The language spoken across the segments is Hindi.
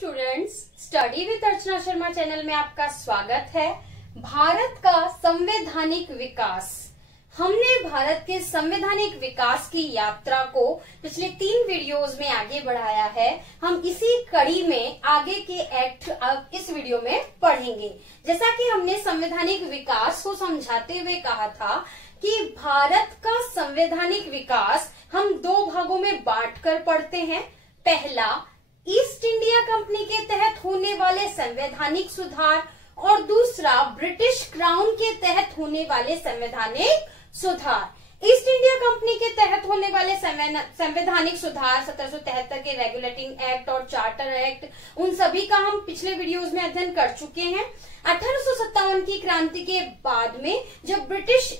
Students, study with Archana Sharma channel में आपका स्वागत है। भारत का संवैधानिक विकास, हमने भारत के संवैधानिक विकास की यात्रा को पिछले 3 वीडियोस में आगे बढ़ाया है। हम इसी कड़ी में आगे के एक्ट अब इस वीडियो में पढ़ेंगे। जैसा कि हमने संवैधानिक विकास को समझाते हुए कहा था कि भारत का संवैधानिक विकास हम 2 भागों में बांटकर पढ़ते हैं। पहला, ईस्ट इंडिया कंपनी के तहत होने वाले संवैधानिक सुधार और दूसरा ब्रिटिश क्राउन के तहत होने वाले संवैधानिक सुधार। ईस्ट इंडिया कंपनी के तहत होने वाले संवैधानिक सुधार 1773 के रेगुलेटिंग एक्ट और चार्टर एक्ट, उन सभी का हम पिछले वीडियोस में अध्ययन कर चुके हैं। 1857 की क्रांति के बाद में जब ब्रिटिश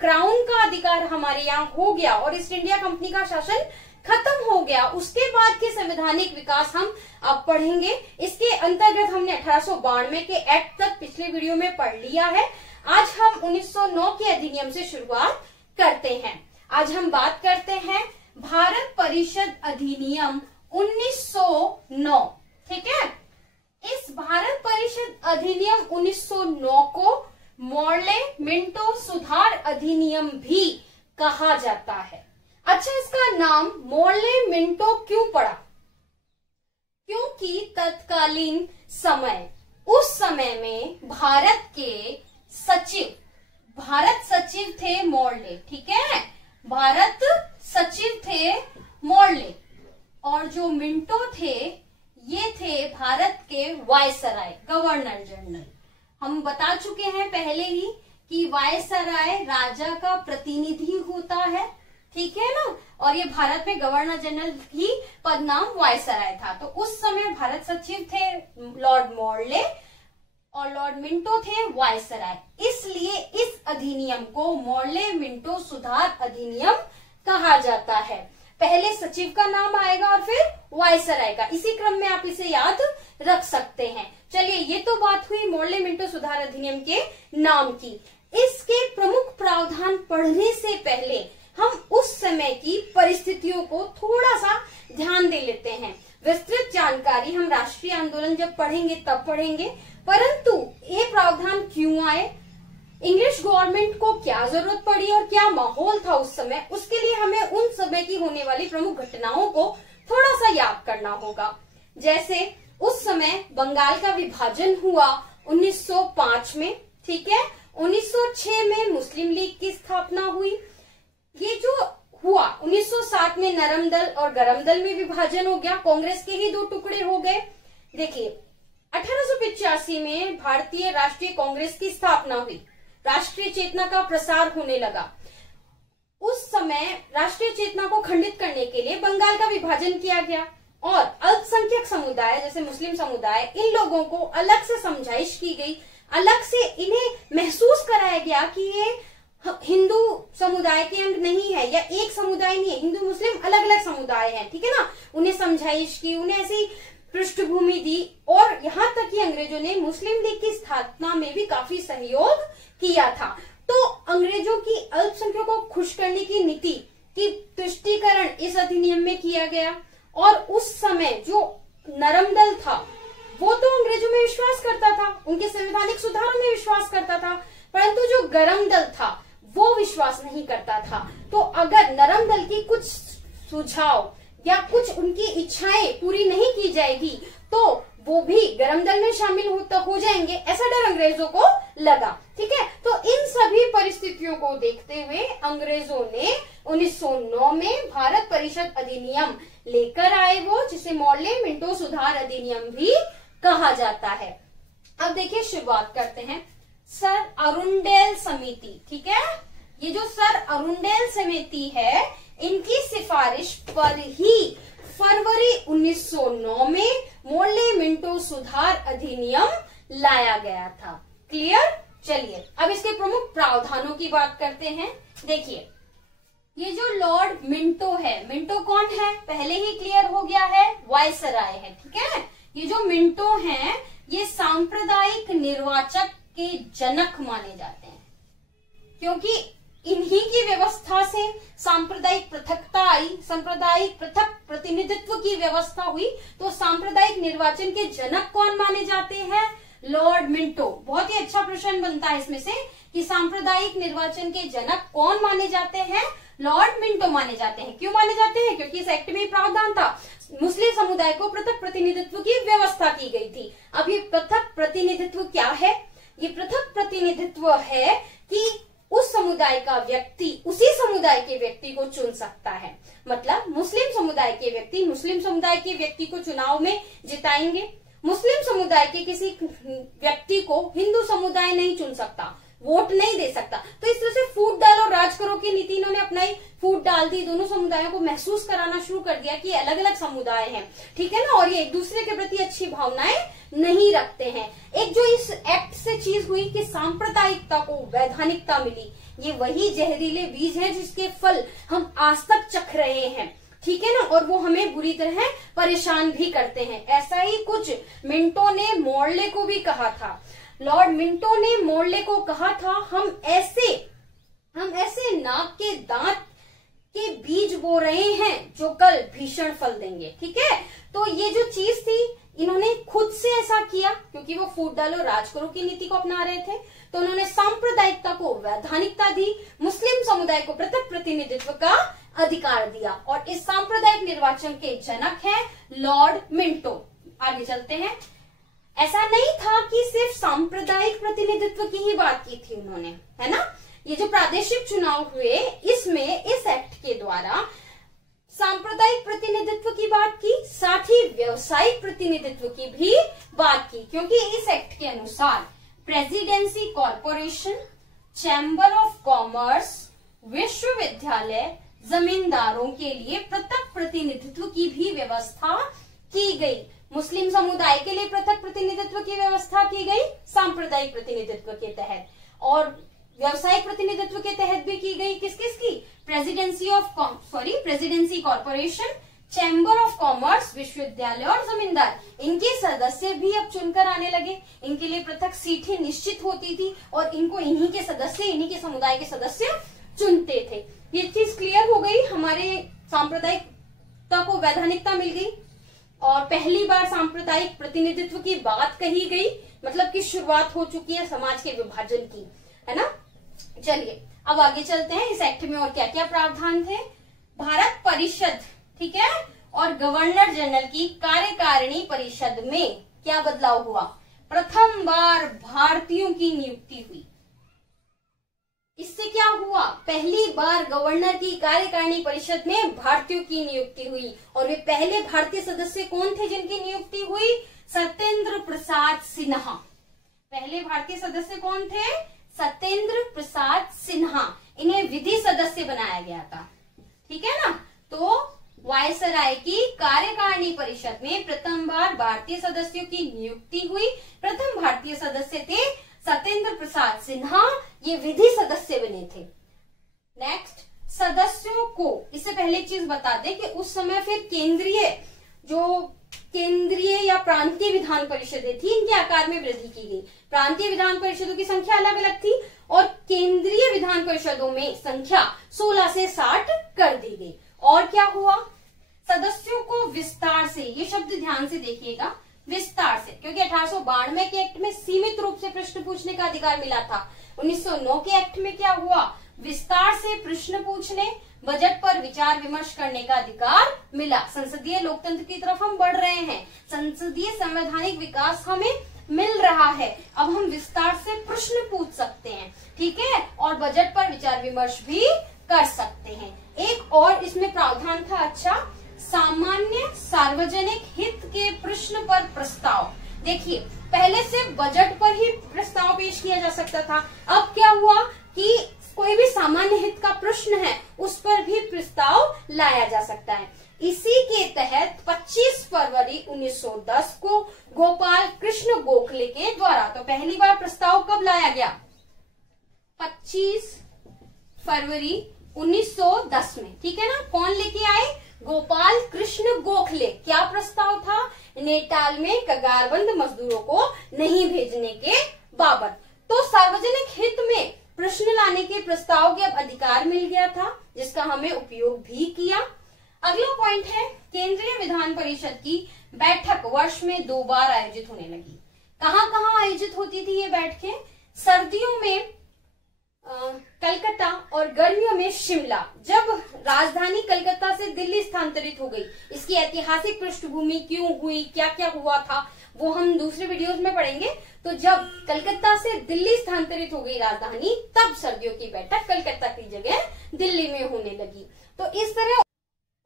क्राउन का अधिकार हमारे यहाँ हो गया और ईस्ट इंडिया कंपनी का शासन खत्म हो गया, उसके बाद के संवैधानिक विकास हम अब पढ़ेंगे। इसके अंतर्गत हमने 1892 के एक्ट तक पिछले वीडियो में पढ़ लिया है। आज हम 1909 के अधिनियम से शुरुआत करते हैं। आज हम बात करते हैं भारत परिषद अधिनियम 1909। ठीक है, इस भारत परिषद अधिनियम 1909 को मॉर्ले मिंटो सुधार अधिनियम भी कहा जाता है। अच्छा, इसका नाम मॉर्ले मिंटो क्यों पड़ा? क्योंकि तत्कालीन समय, उस समय में भारत सचिव थे मॉर्ले। ठीक है, भारत सचिव थे मॉर्ले और जो मिंटो थे ये थे भारत के वायसराय, गवर्नर जनरल। हम बता चुके हैं पहले ही कि वायसराय राजा का प्रतिनिधि होता है। ठीक है ना, और ये भारत में गवर्नर जनरल ही पद नाम वायसराय था। तो उस समय भारत सचिव थे लॉर्ड मॉर्ले और लॉर्ड मिंटो थे वायसराय। इसलिए इस अधिनियम को मॉर्ले मिंटो सुधार अधिनियम कहा जाता है। पहले सचिव का नाम आएगा और फिर वायसराय का, इसी क्रम में आप इसे याद रख सकते हैं। चलिए, ये तो बात हुई मॉर्ले मिंटो सुधार अधिनियम के नाम की। इसके प्रमुख प्रावधान पढ़ने से पहले हम उस समय की परिस्थितियों को थोड़ा सा ध्यान दे लेते हैं। विस्तृत जानकारी हम राष्ट्रीय आंदोलन जब पढ़ेंगे तब पढ़ेंगे, परंतु ये प्रावधान क्यों आए, इंग्लिश गवर्नमेंट को क्या जरूरत पड़ी और क्या माहौल था उस समय, उसके लिए हमें उन समय की होने वाली प्रमुख घटनाओं को थोड़ा सा याद करना होगा। जैसे उस समय बंगाल का विभाजन हुआ 1905 में। ठीक है, 1906 में मुस्लिम लीग की स्थापना हुई। ये जो हुआ 1907 में नरम दल और गरम दल में विभाजन हो गया, कांग्रेस के ही 2 टुकड़े हो गए। देखिए, 1885 में भारतीय राष्ट्रीय कांग्रेस की स्थापना हुई, राष्ट्रीय चेतना का प्रसार होने लगा। उस समय राष्ट्रीय चेतना को खंडित करने के लिए बंगाल का विभाजन किया गया और अल्पसंख्यक समुदाय जैसे मुस्लिम समुदाय, इन लोगों को अलग से समझाइश की गई, अलग से इन्हें महसूस कराया गया कि ये हिंदू समुदाय के अंग नहीं है या एक समुदाय नहीं है, हिंदू मुस्लिम अलग अलग समुदाय हैं। ठीक है ना, उन्हें समझाइश की, उन्हें ऐसी पृष्ठभूमि दी और यहाँ तक कि अंग्रेजों ने मुस्लिम लीग की स्थापना में भी काफी सहयोग किया था। तो अंग्रेजों की अल्पसंख्यकों को खुश करने की नीति की तुष्टीकरण इस अधिनियम में किया गया। और उस समय जो नरम दल था वो तो अंग्रेजों में विश्वास करता था, उनके संवैधानिक सुधारों में विश्वास करता था, परंतु जो गरम दल था वो विश्वास नहीं करता था। तो अगर नरम दल की कुछ सुझाव या कुछ उनकी इच्छाएं पूरी नहीं की जाएगी तो वो भी गरम दल में शामिल हो जाएंगे, ऐसा डर अंग्रेजों को लगा। ठीक है, तो इन सभी परिस्थितियों को देखते हुए अंग्रेजों ने 1909 में भारत परिषद अधिनियम लेकर आए, वो जिसे मॉर्ले मिंटो सुधार अधिनियम भी कहा जाता है। अब देखिए, शुरुआत करते हैं सर अरुंडेल समिति। ठीक है, ये जो सर अरुंडेल समिति है, इनकी सिफारिश पर ही फरवरी 1909 में मॉर्ले मिंटो सुधार अधिनियम लाया गया था। क्लियर? चलिए, अब इसके प्रमुख प्रावधानों की बात करते हैं। देखिए, ये जो लॉर्ड मिंटो है, मिंटो कौन है पहले ही क्लियर हो गया है, वायसराय है। ठीक है, ये जो मिंटो हैं ये सांप्रदायिक निर्वाचक के जनक माने जाते हैं, क्योंकि इन्हीं की व्यवस्था से सांप्रदायिक पृथकता आई, सांप्रदायिक पृथक प्रतिनिधित्व की व्यवस्था हुई। तो सांप्रदायिक निर्वाचन के जनक कौन माने जाते हैं? Lord Minto. बहुत ही अच्छा प्रश्न बनता है इसमें से कि सांप्रदायिक निर्वाचन के जनक कौन माने जाते हैं? लॉर्ड मिंटो माने जाते हैं। क्यों माने जाते हैं? क्योंकि इस एक्ट में प्रावधान था, मुस्लिम समुदाय को पृथक प्रतिनिधित्व की व्यवस्था की गई थी। अब ये पृथक प्रतिनिधित्व क्या है? ये पृथक प्रतिनिधित्व है कि उस समुदाय का व्यक्ति उसी समुदाय के व्यक्ति को चुन सकता है। मतलब मुस्लिम समुदाय के व्यक्ति मुस्लिम समुदाय के व्यक्ति को चुनाव में जिताएंगे, मुस्लिम समुदाय के किसी व्यक्ति को हिंदू समुदाय नहीं चुन सकता, वोट नहीं दे सकता। तो इस तरह से फूट डालो राज करो की नीति इन्होंने अपनाई, फूट डाल दी, दोनों समुदायों को महसूस कराना शुरू कर दिया कि अलग अलग समुदाय हैं, ठीक है ना, और ये एक दूसरे के प्रति अच्छी भावनाएं नहीं रखते हैं। एक जो इस एक्ट से चीज हुई कि सांप्रदायिकता को वैधानिकता मिली, ये वही जहरीले बीज हैं जिसके फल हम आज तक चख रहे हैं, ठीक है ना, और वो हमें बुरी तरह परेशान भी करते हैं। ऐसा ही कुछ मिंटो ने मॉर्ले को भी कहा था। लॉर्ड मिंटो ने मॉर्ले को कहा था, हम ऐसे नाक के दांत के बीज बो रहे हैं जो कल भीषण फल देंगे, ठीक है। तो ये जो चीज थी इन्होंने खुद से ऐसा किया क्योंकि वो फूट डालो राज करो की नीति को अपना रहे थे। तो उन्होंने सांप्रदायिकता को वैधानिकता दी, मुस्लिम समुदाय को पृथक प्रतिनिधित्व का अधिकार दिया, और इस सांप्रदायिक निर्वाचन के जनक हैं लॉर्ड मिंटो। आगे चलते हैं। ऐसा नहीं था कि सिर्फ सांप्रदायिक प्रतिनिधित्व की ही बात की थी उन्होंने, है ना। ये जो प्रादेशिक चुनाव हुए इसमें इस एक्ट के द्वारा सांप्रदायिक प्रतिनिधित्व की बात की, साथ ही व्यवसायिक प्रतिनिधित्व की भी बात की, क्योंकि इस एक्ट के अनुसार presidency corporation, chamber of commerce, विश्वविद्यालय, जमींदारों के लिए पृथक प्रतिनिधित्व की भी व्यवस्था की गई। मुस्लिम समुदाय के लिए पृथक प्रतिनिधित्व की व्यवस्था की गई सांप्रदायिक प्रतिनिधित्व के तहत, और व्यवसायिक प्रतिनिधित्व के तहत भी की गई। किस किस की? Presidency corporation, chamber of commerce, विश्वविद्यालय और जमींदार, इनके सदस्य भी अब चुनकर आने लगे। इनके लिए पृथक सीटें निश्चित होती थी और इनको इन्हीं के सदस्य, इन्हीं के समुदाय के सदस्य चुनते थे। ये चीज क्लियर हो गई, हमारे सांप्रदायिकता को वैधानिकता मिल गई और पहली बार सांप्रदायिक प्रतिनिधित्व की बात कही गई, मतलब कि शुरुआत हो चुकी है समाज के विभाजन की, है ना। चलिए अब आगे चलते हैं। इस एक्ट में और क्या क्या प्रावधान थे? भारत परिषद, ठीक है, और गवर्नर जनरल की कार्यकारिणी परिषद में क्या बदलाव हुआ? प्रथम बार भारतीयों की नियुक्ति हुई। इससे क्या हुआ? पहली बार गवर्नर की कार्यकारिणी परिषद में भारतीयों की नियुक्ति हुई, और वे पहले भारतीय सदस्य कौन थे जिनकी नियुक्ति हुई? सत्येंद्र प्रसाद सिन्हा। पहले भारतीय सदस्य कौन थे? सत्येंद्र प्रसाद सिन्हा। इन्हें विधि सदस्य बनाया गया था, ठीक है ना। तो वायसराय की कार्यकारिणी परिषद में प्रथम बार भारतीय सदस्यों की नियुक्ति हुई। प्रथम भारतीय सदस्य थे सत्येंद्र प्रसाद सिन्हा, ये विधि सदस्य बने थे। नेक्स्ट, सदस्यों को, इससे पहले चीज बता दें कि उस समय फिर केंद्रीय या प्रांतीय विधान परिषदें थी, इनके आकार में वृद्धि की गई। प्रांतीय विधान परिषदों की संख्या अलग अलग थी और केंद्रीय विधान परिषदों में संख्या 16 से 60 कर दी गई। और क्या हुआ? सदस्यों को विस्तार से, ये शब्द ध्यान से देखिएगा, विस्तार से, क्योंकि 1892 के एक्ट में सीमित रूप से प्रश्न पूछने का अधिकार मिला था। 1909 के एक्ट में क्या हुआ? विस्तार से प्रश्न पूछने, बजट पर विचार विमर्श करने का अधिकार मिला। संसदीय लोकतंत्र की तरफ हम बढ़ रहे हैं, संसदीय संवैधानिक विकास हमें मिल रहा है। अब हम विस्तार से प्रश्न पूछ सकते हैं, ठीक है, और बजट पर विचार विमर्श भी कर सकते हैं। एक और इसमें प्रावधान था, अच्छा, सामान्य सार्वजनिक हित के प्रश्न पर प्रस्ताव। देखिए, पहले से बजट पर ही प्रस्ताव पेश किया जा सकता था, अब क्या हुआ कि कोई भी सामान्य हित का प्रश्न है उस पर भी प्रस्ताव लाया जा सकता है। इसी के तहत 25 फरवरी 1910 को गोपाल कृष्ण गोखले के द्वारा, तो पहली बार प्रस्ताव कब लाया गया? 25 फरवरी 1910 में, ठीक है ना। कौन लेके आए? गोपाल कृष्ण गोखले। क्या प्रस्ताव था? नेटाल में कगारबंद मजदूरों को नहीं भेजने के बाबत। तो सार्वजनिक हित में प्रश्न लाने के प्रस्ताव के अब अधिकार मिल गया था, जिसका हमें उपयोग भी किया। अगला पॉइंट है केंद्रीय विधान परिषद की बैठक वर्ष में 2 बार आयोजित होने लगी। कहाँ कहाँ आयोजित होती थी ये बैठकें? सर्दियों में कलकत्ता और गर्मियों में शिमला। जब राजधानी कलकत्ता से दिल्ली स्थानांतरित हो गई, इसकी ऐतिहासिक पृष्ठभूमि क्यों हुई, क्या क्या हुआ था, वो हम दूसरे वीडियोस में पढ़ेंगे। तो जब कलकत्ता से दिल्ली स्थानांतरित हो गई राजधानी, तब सर्दियों की बैठक कलकत्ता की जगह दिल्ली में होने लगी। तो इस तरह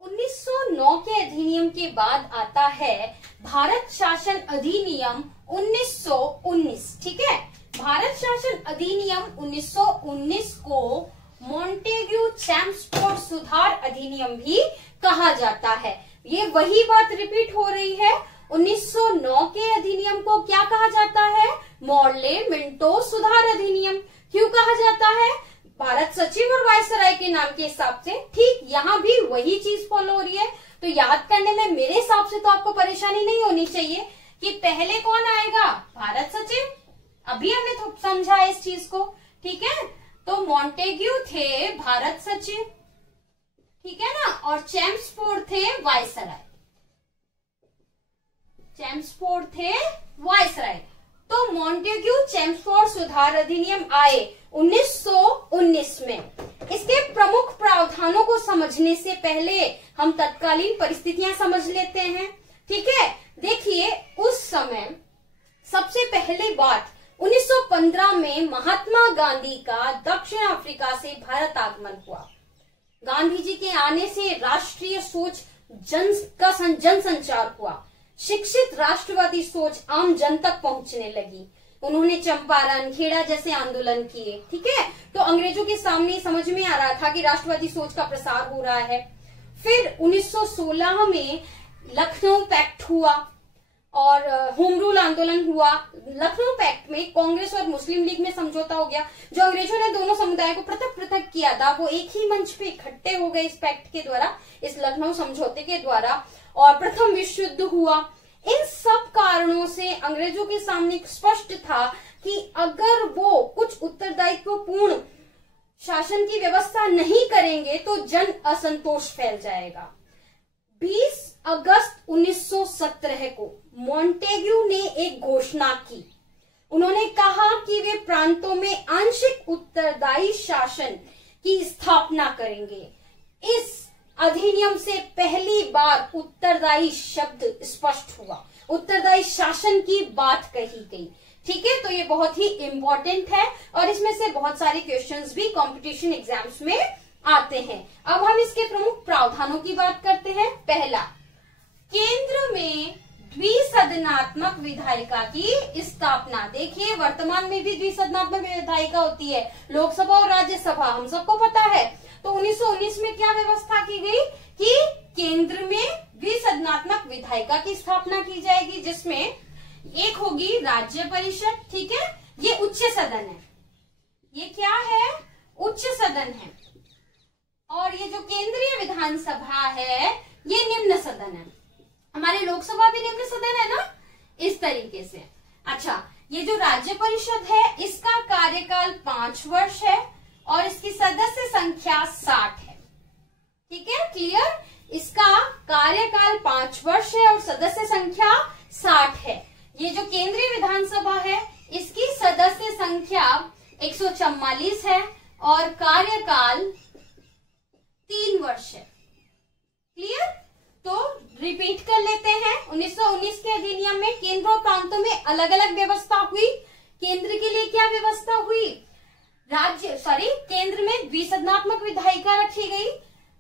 1909 के अधिनियम के बाद आता है भारत शासन अधिनियम 1919। ठीक है, भारत शासन अधिनियम 1919 को मॉन्टेग्यू चैम्सफोर्ड सुधार अधिनियम भी कहा जाता है। ये वही बात रिपीट हो रही है। 1909 के अधिनियम को क्या कहा जाता है? मॉर्ले मिंटो सुधार अधिनियम। क्यों कहा जाता है? भारत सचिव और वायसराय के नाम के हिसाब से। ठीक यहाँ भी वही चीज फॉलो हो रही है। तो याद करने में मेरे हिसाब से तो आपको परेशानी नहीं होनी चाहिए कि पहले कौन आएगा, भारत सचिव। अभी हमने समझा इस चीज को, ठीक है। तो मॉन्टेग्यू थे भारत सचिव, ठीक है ना, और चैम्सफोर्ड थे वायसराय। चैम्सफोर्ड थे वायसराय। तो मॉन्टेग्यू चैम्सफोर्ड सुधार अधिनियम आए 1919 में। इसके प्रमुख प्रावधानों को समझने से पहले हम तत्कालीन परिस्थितियां समझ लेते हैं। ठीक है, देखिए उस समय सबसे पहली बात 1915 में महात्मा गांधी का दक्षिण अफ्रीका से भारत आगमन हुआ। गांधी जी के आने से राष्ट्रीय सोच जन संचार हुआ। शिक्षित राष्ट्रवादी सोच आम जन तक पहुंचने लगी। उन्होंने चंपारण, खेड़ा जैसे आंदोलन किए। ठीक है, तो अंग्रेजों के सामने समझ में आ रहा था कि राष्ट्रवादी सोच का प्रसार हो रहा है। फिर 1916 में लखनऊ पैक्ट हुआ और होम रूल आंदोलन हुआ। लखनऊ पैक्ट में कांग्रेस और मुस्लिम लीग में समझौता हो गया। जो अंग्रेजों ने दोनों समुदायों को पृथक पृथक किया था, वो एक ही मंच पे इकट्ठे हो गए इस पैक्ट के द्वारा, इस लखनऊ समझौते के द्वारा, और प्रथम विश्व युद्ध हुआ। इन सब कारणों से अंग्रेजों के सामने स्पष्ट था कि अगर वो कुछ उत्तरदायित्वपूर्ण शासन की व्यवस्था नहीं करेंगे तो जन असंतोष फैल जाएगा। 20 अगस्त 1917 को मॉन्टेग्यू ने एक घोषणा की। उन्होंने कहा कि वे प्रांतों में आंशिक उत्तरदायी शासन की स्थापना करेंगे। इस अधिनियम से पहली बार उत्तरदायी शब्द स्पष्ट हुआ, उत्तरदायी शासन की बात कही गई। ठीक है, तो ये बहुत ही इंपॉर्टेंट है और इसमें से बहुत सारे क्वेश्चंस भी कंपटीशन एग्जाम्स में आते हैं। अब हम इसके प्रमुख प्रावधानों की बात करते हैं। पहला, केंद्र में द्विसदनात्मक विधायिका की स्थापना। देखिए वर्तमान में भी द्विसदनात्मक विधायिका होती है, लोकसभा और राज्यसभा, हम सबको पता है। तो 1919 में क्या व्यवस्था की गई कि केंद्र में द्विसदनात्मक विधायिका की स्थापना की जाएगी, जिसमें एक होगी राज्य परिषद। ठीक है, ये उच्च सदन है। ये क्या है? उच्च सदन है। और ये जो केंद्रीय विधानसभा है ये निम्न सदन है। हमारे लोकसभा भी निम्न सदन है ना, इस तरीके से। अच्छा, ये जो राज्य परिषद है इसका कार्यकाल 5 वर्ष है और इसकी सदस्य संख्या 60 है। ठीक है, क्लियर? इसका कार्यकाल 5 वर्ष है और सदस्य संख्या 60 है। ये जो केंद्रीय विधानसभा है इसकी सदस्य संख्या 144 है और कार्यकाल 3 वर्ष है। क्लियर? तो रिपीट कर लेते हैं। 1919 के अधिनियम में केंद्र और प्रांतों में अलग अलग व्यवस्था हुई। केंद्र के लिए क्या व्यवस्था हुई? केंद्र में द्विसदनात्मक विधायिका रखी गई।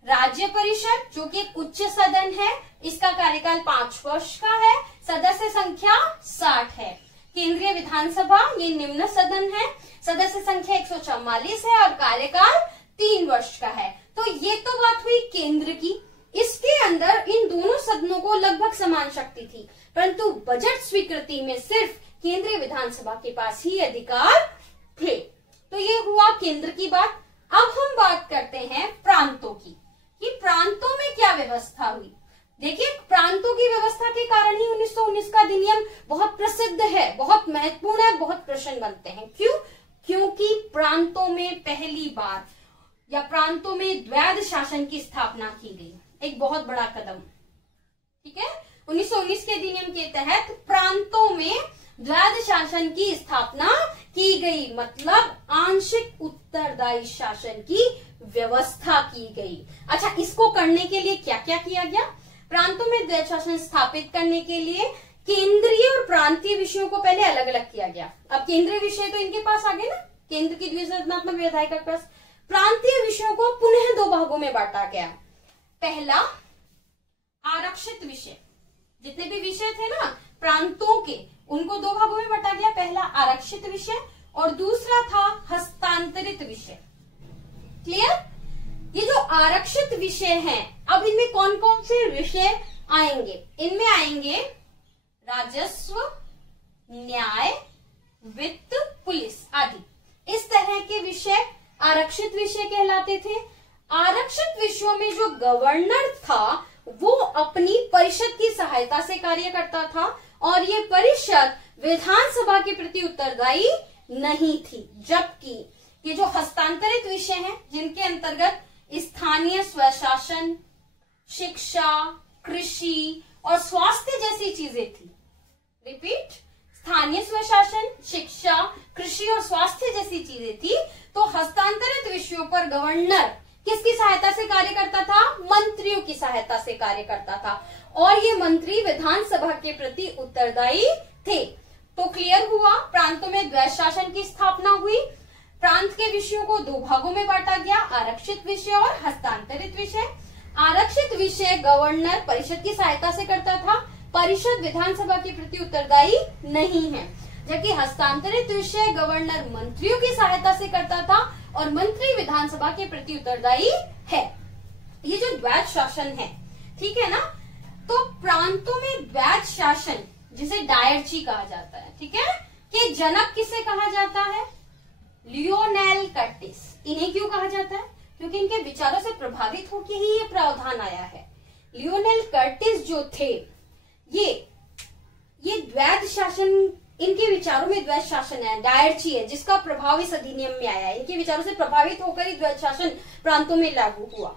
राज्य परिषद जो कि एक उच्च सदन है, इसका कार्यकाल 5 वर्ष का है, सदस्य संख्या 60 है। केंद्रीय विधानसभा ये निम्न सदन है, सदस्य संख्या 144 है और कार्यकाल 3 वर्ष का है। तो ये तो बात हुई केंद्र की। इसके अंदर इन दोनों सदनों को लगभग समान शक्ति थी, परंतु बजट स्वीकृति में सिर्फ केंद्रीय विधानसभा के पास ही अधिकार थे। तो ये हुआ केंद्र की बात। अब हम बात करते हैं प्रांतों की, कि प्रांतों में क्या व्यवस्था हुई। देखिए, प्रांतों की व्यवस्था के कारण ही 1919 का अधिनियम बहुत प्रसिद्ध है, बहुत महत्वपूर्ण है, बहुत प्रश्न बनते हैं। क्यों? क्योंकि प्रांतों में पहली बार या प्रांतों में द्वैध शासन की स्थापना की गई। एक बहुत बड़ा कदम, ठीक है। 1919 के अधिनियम के तहत प्रांतों में द्वैध शासन की स्थापना की गई, मतलब आंशिक उत्तरदायी शासन की व्यवस्था की गई। अच्छा, इसको करने के लिए क्या क्या किया गया? प्रांतों में द्वैध शासन स्थापित करने के लिए केंद्रीय और प्रांतीय विषयों को पहले अलग अलग किया गया। अब केंद्रीय विषय तो इनके पास आ गए ना, केंद्र की द्विसंरचनात्मक विधायिका के पास। प्रांतीय विषयों को पुनः दो भागों में बांटा गया। पहला, आरक्षित विषय, जितने भी विषय थे ना प्रांतों के, उनको दो भागों में बांटा गया। पहला आरक्षित विषय और दूसरा था हस्तांतरित विषय। क्लियर? ये जो आरक्षित विषय हैं, अब इनमें कौन कौन से विषय आएंगे? इनमें आएंगे राजस्व, न्याय, वित्त, पुलिस आदि। इस तरह के विषय आरक्षित विषय कहलाते थे। आरक्षित विषयों में जो गवर्नर था वो अपनी परिषद की सहायता से कार्य करता था और ये परिषद विधानसभा के प्रति उत्तरदायी नहीं थी। जबकि ये जो हस्तांतरित विषय हैं, जिनके अंतर्गत स्थानीय स्वशासन, शिक्षा, कृषि और स्वास्थ्य जैसी चीजें थी। रिपीट, स्थानीय स्वशासन, शिक्षा, कृषि और स्वास्थ्य जैसी चीजें थी। तो हस्तांतरित विषयों पर गवर्नर किसकी सहायता से कार्य करता था? मंत्रियों की सहायता से कार्य करता था और ये मंत्री विधानसभा के प्रति उत्तरदायी थे। तो क्लियर हुआ, प्रांतों में द्वैध शासन की स्थापना हुई। प्रांत के विषयों को दो भागों में बांटा गया, आरक्षित विषय और हस्तांतरित विषय। आरक्षित विषय गवर्नर परिषद की सहायता से करता था, परिषद विधानसभा के प्रति उत्तरदायी नहीं है। जबकि हस्तांतरित विषय गवर्नर मंत्रियों की सहायता से करता था और मंत्री विधानसभा के प्रति उत्तरदायी है। ये जो द्वैध शासन है, ठीक है ना, तो प्रांतों में द्वैध शासन, जिसे डायरची कहा जाता है, ठीक है, कि जनक किसे कहा जाता है? Lionel Curtis. इन्हें क्यों कहा जाता है? क्योंकि इनके विचारों से प्रभावित होकर ही ये प्रावधान आया है। लियोनेल कर्टिस जो थे, ये द्वैध शासन, इनके विचारों में द्वैध शासन है, डायरची है, जिसका प्रभाव इस अधिनियम में आया है। इनके विचारों से प्रभावित होकर ही द्वैध शासन प्रांतों में लागू हुआ।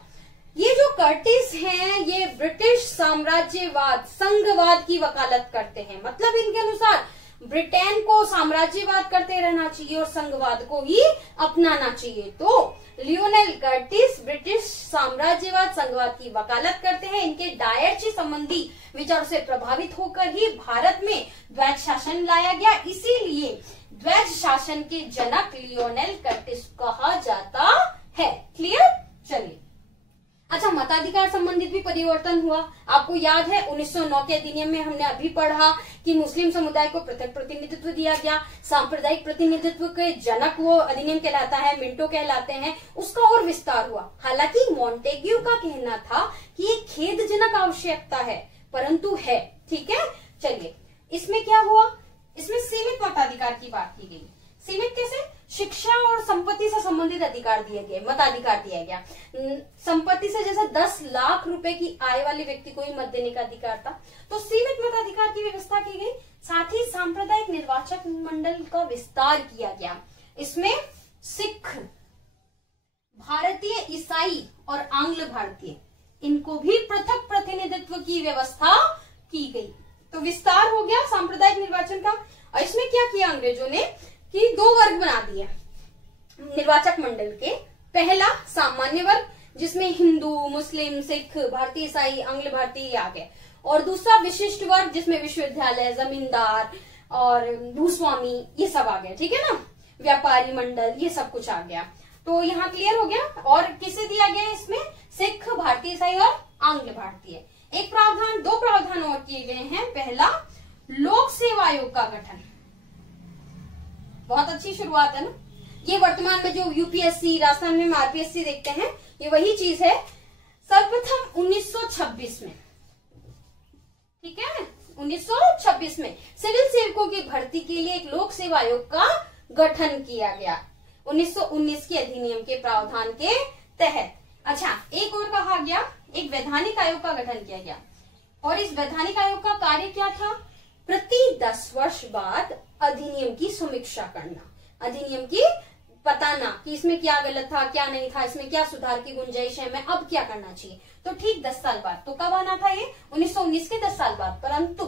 ये जो कर्टिस हैं, ये ब्रिटिश साम्राज्यवाद, संघवाद की वकालत करते हैं। मतलब इनके अनुसार ब्रिटेन को साम्राज्यवाद करते रहना चाहिए और संघवाद को ही अपनाना चाहिए। तो लियोनेल कर्टिस ब्रिटिश साम्राज्यवाद, संघवाद की वकालत करते हैं। इनके डायरची संबंधी विचारों से प्रभावित होकर ही भारत में द्वैध शासन लाया गया। इसीलिए द्वैध शासन के जनक लियोनेल कर्टिस कहा जाता है। क्लियर? चलिए, अच्छा, मताधिकार संबंधित भी परिवर्तन हुआ। आपको याद है 1909 के अधिनियम में हमने अभी पढ़ा कि मुस्लिम समुदाय को पृथक प्रतिनिधित्व दिया गया। सांप्रदायिक प्रतिनिधित्व के जनक वो अधिनियम कहलाता है, मिंटो कहलाते हैं। उसका और विस्तार हुआ। हालांकि मॉन्टेग्यू का कहना था कि ये खेदजनक आवश्यकता है, परंतु है। ठीक है, चलिए, इसमें क्या हुआ? इसमें सीमित मताधिकार की बात की गई। सीमित कैसे? शिक्षा और संपत्ति से संबंधित अधिकार दिए गए, मताधिकार दिया गया। संपत्ति से जैसे 10 लाख रुपए की आय वाले व्यक्ति को ही मत देने का अधिकार था, तो सीमित मताधिकार की व्यवस्था की गई। साथ ही सांप्रदायिक निर्वाचक मंडल का विस्तार किया गया। इसमें सिख, भारतीय ईसाई और आंग्ल भारतीय, इनको भी पृथक प्रतिनिधित्व की व्यवस्था की गई। तो विस्तार हो गया सांप्रदायिक निर्वाचन का। और इसमें क्या किया अंग्रेजों ने कि 2 वर्ग बना दिए निर्वाचक मंडल के। पहला सामान्य वर्ग, जिसमें हिंदू, मुस्लिम, सिख, भारतीय ईसाई, आंग्ल भारतीय आ गए। और दूसरा विशिष्ट वर्ग, जिसमें विश्वविद्यालय, जमींदार और भूस्वामी ये सब आ गए। ठीक है ना, व्यापारी मंडल, ये सब कुछ आ गया। तो यहाँ क्लियर हो गया। और किसे दिया गया इसमें? सिख, भारतीय ईसाई और आंग्ल भारतीय। एक प्रावधान, 2 प्रावधान और किए गए हैं। पहला, लोक सेवा आयोग का गठन। बहुत अच्छी शुरुआत है ना। ये वर्तमान में जो यूपीएससी, राजस्थान में आरपीएससी देखते हैं, ये वही चीज है। सर्वप्रथम 1926 में, ठीक है, 1926 में सिविल सेवकों की भर्ती के लिए एक लोक सेवा आयोग का गठन किया गया 1919 के अधिनियम के प्रावधान के तहत। अच्छा, एक और कहा गया, एक वैधानिक आयोग का गठन किया गया। और इस वैधानिक आयोग का कार्य क्या था? प्रति 10 वर्ष बाद अधिनियम की समीक्षा करना। अधिनियम की पता ना कि इसमें क्या गलत था, क्या नहीं था, इसमें क्या सुधार की गुंजाइश है, मैं अब क्या करना चाहिए। तो ठीक 10 साल बाद। तो कब आना था ये? 1919 के 10 साल बाद। परंतु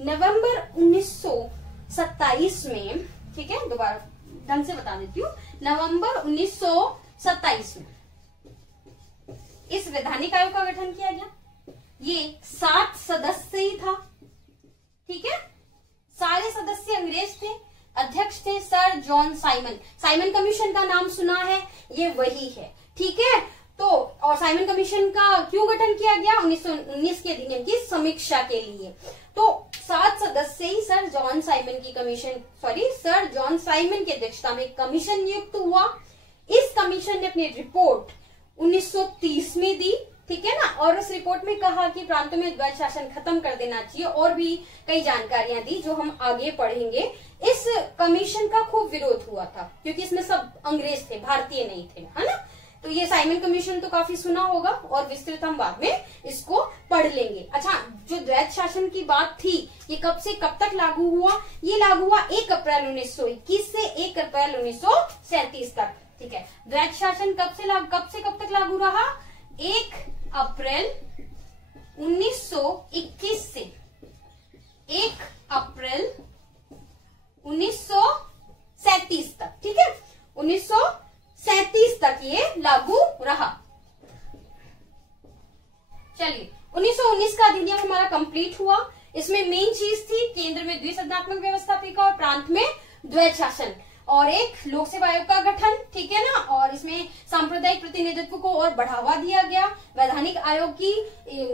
नवंबर 1927 में, ठीक है, दोबारा ढंग से बता देती हूँ, नवंबर 1927 में इस वैधानिक आयोग का गठन किया गया। ये 7 सदस्य ही था, ठीक है, सारे सदस्य अंग्रेज थे। अध्यक्ष थे sir John Simon. Simon commission का नाम सुना है, ये वही है, ठीक है। तो और साइमन कमीशन का क्यों गठन किया गया? 1919 के अधिनियम की समीक्षा के लिए। तो 7 सदस्य ही सर जॉन साइमन की कमीशन, सर जॉन साइमन की अध्यक्षता में कमीशन नियुक्त हुआ। इस कमीशन ने अपनी रिपोर्ट 1930 में दी, ठीक है ना, और उस रिपोर्ट में कहा कि प्रांतों में द्वैध शासन खत्म कर देना चाहिए, और भी कई जानकारियां दी जो हम आगे पढ़ेंगे। इस कमीशन का खूब विरोध हुआ था क्योंकि इसमें सब अंग्रेज थे, भारतीय नहीं थे, है ना। तो ये साइमन कमीशन तो काफी सुना होगा और विस्तृत हम बाद में इसको पढ़ लेंगे। अच्छा, जो द्वैध शासन की बात थी, ये कब से कब तक लागू हुआ? ये लागू हुआ 1 अप्रैल 1921 से 1 अप्रैल 1937 तक, ठीक है। द्वैध शासन कब से कब तक लागू रहा? 1 अप्रैल 1921 से 1 अप्रैल 1937 तक, ठीक है, 1937 तक ये लागू रहा। चलिए, 1919 का अधिनियम हमारा कंप्लीट हुआ। इसमें मेन चीज थी केंद्र में द्विसदनात्मक व्यवस्थापिका और प्रांत में द्वैध शासन, और एक लोक सेवा आयोग का गठन, ठीक है ना। और इसमें सांप्रदायिक प्रतिनिधित्व को और बढ़ावा दिया गया। वैधानिक आयोग की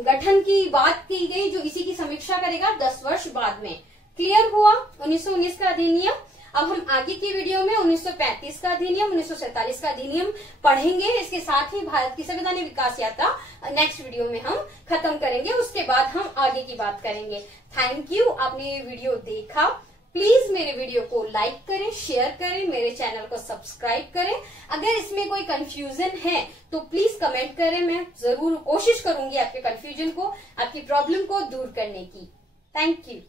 गठन की बात की गई जो इसी की समीक्षा करेगा 10 वर्ष बाद में। क्लियर हुआ 1919 का अधिनियम। अब हम आगे की वीडियो में 1935 का अधिनियम, 1947 का अधिनियम पढ़ेंगे। इसके साथ ही भारत की संवैधानिक विकास यात्रा नेक्स्ट वीडियो में हम खत्म करेंगे। उसके बाद हम आगे की बात करेंगे। थैंक यू, आपने ये वीडियो देखा। प्लीज मेरे वीडियो को लाइक करें, शेयर करें, मेरे चैनल को सब्सक्राइब करें। अगर इसमें कोई कंफ्यूजन है तो प्लीज कमेंट करें, मैं जरूर कोशिश करूंगी आपके कंफ्यूजन को, आपकी प्रॉब्लम को दूर करने की। Thank you.